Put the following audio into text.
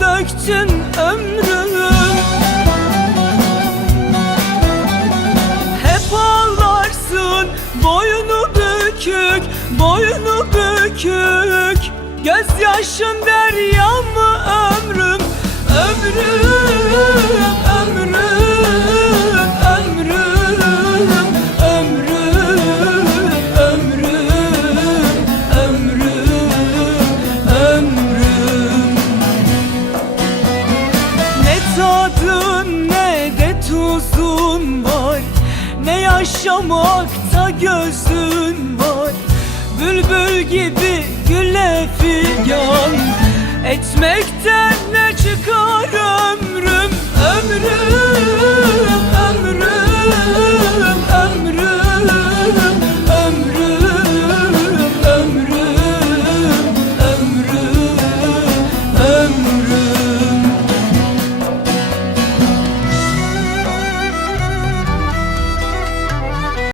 döktün ömrüm Hep ağlarsın boynu bükük, boynu bükük. Gözyaşın deryamı ömrüm, ömrüm, ömrüm, yaşamakta gözün var. Bülbül gibi güle figan. Etmekten ne çıkar ömrüm? Ömrüm,